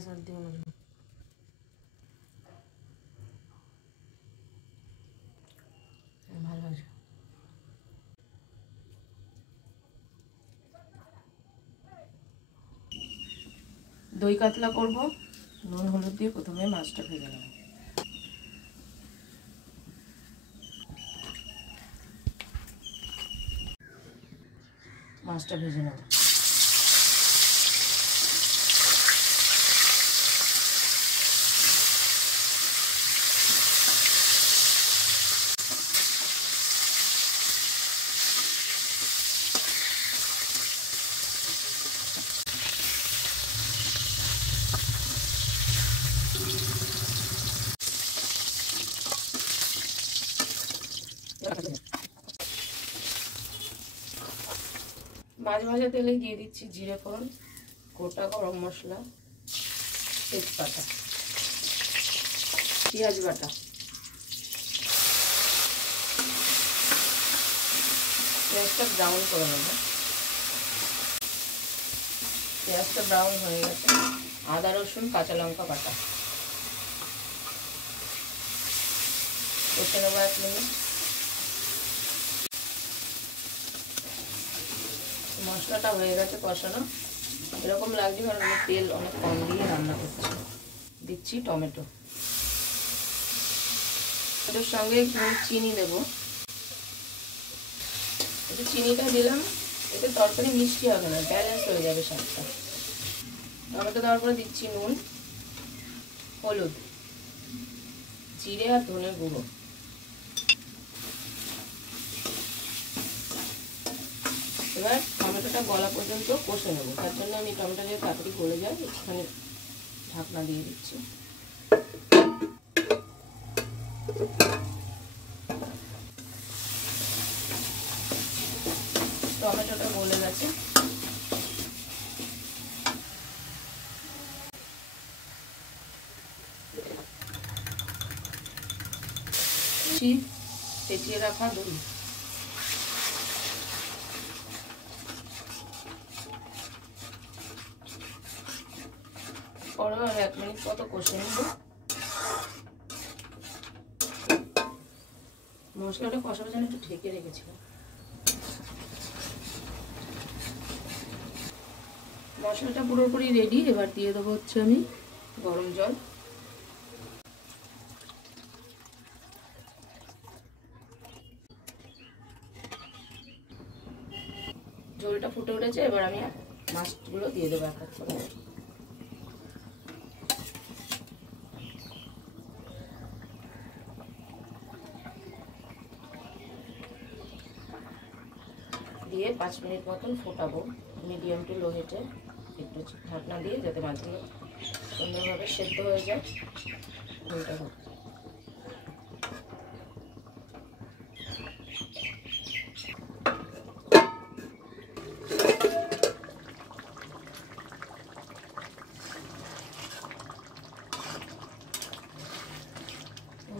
Gas আর দিও না। ভালো আছে। দই কাতলা করব, নুন হলুদ দিয়ে প্রথমে মাছটা ভেজে নেব। মাছটা ভেজে নেব। মাছ ভাজা তেলেই দিয়ে দিচ্ছি জিরে ফোড়ন, গোটা গরম মশলা, তেজপাতা, পেঁয়াজ বাটা, পেঁয়াজটা ব্রাউন করে নেব। পেঁয়াজটা ব্রাউন হয়ে গেছে, আদা রসুন কাঁচা লঙ্কা বাটা কষে নেবো 1 মিনিট। মশলাটা হয়ে গেছে কষানো, এরকম লাগছে কারণ আমি তেল অনেক কম দিয়ে রান্না করছি। দিচ্ছি টমেটো, এটার সঙ্গে একটু চিনি দেবো। একটু চিনিটা দিলাম, এতে তরকারি মিষ্টি হবে না, ব্যালেন্স হয়ে যাবে স্বাদটা। টমেটো দেওয়ার পরে দিচ্ছি নুন, হলুদ, জিরে আর ধনে গুঁড়ো। এবার টমেটোটা গলা পর্যন্ত কষে নেবো, তার জন্য আমি টমেটো যে তাড়াতাড়ি গলে যায় একটুখানি ঢাকনা দিয়ে দিচ্ছি। টমেটোটা গলে গেছে, ফেটিয়ে রাখা দই, পরে আর 1 মিনিট মতো কষে নেব। মশলাটা কষানোর জন্য একটু ঢেকে রেখেছিলাম। মশলাটা পুরোপুরি রেডি, এবার দিয়ে দেবো হচ্ছে আমি গরম জল। জলটা ফুটে উঠেছে, এবার আমি মাছগুলো দিয়ে দেবো এক এক করে। দিয়ে 5 মিনিট মতন ফোটাবো মিডিয়াম টু লো হিটে, একটু ঢাকনা দিয়ে, যাতে মাছগুলো সুন্দরভাবে সেদ্ধ হয়ে যায়। উল্টাবো।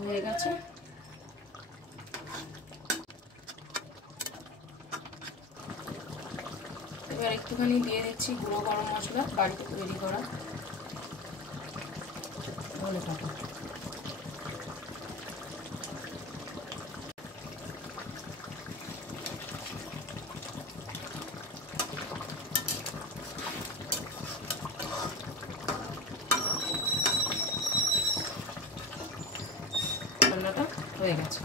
হয়ে গেছে। এবার একটুখানি দিয়ে দিচ্ছি গুঁড়ো গরম মশলা, বাড়িতে তৈরি করা, ধনে পাতা। রান্নাটা হয়ে গেছে।